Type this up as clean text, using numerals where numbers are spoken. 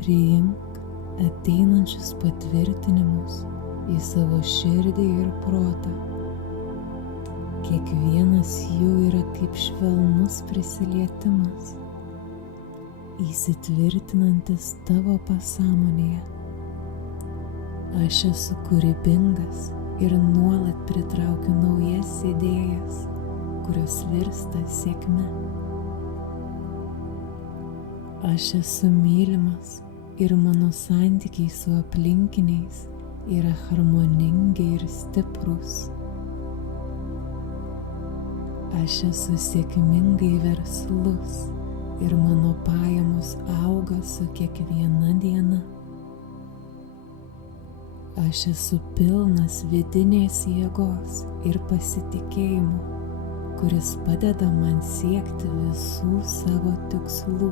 Priimk ateinančius patvirtinimus į savo širdį ir protą. Kiekvienas jų yra kaip švelnus prisilietimas, įsitvirtinantis tavo pasąmonėje. Aš esu kūrybingas ir nuolat pritraukiu naujas idėjas, kurios virsta sėkme. Aš esu mylimas ir mano santykiai su aplinkiniais yra harmoningi ir stiprūs. Aš esu sėkmingai verslus ir mano pajamos auga su kiekviena diena. Aš esu pilnas vidinės jėgos ir pasitikėjimo, kuris padeda man siekti visų savo tikslų.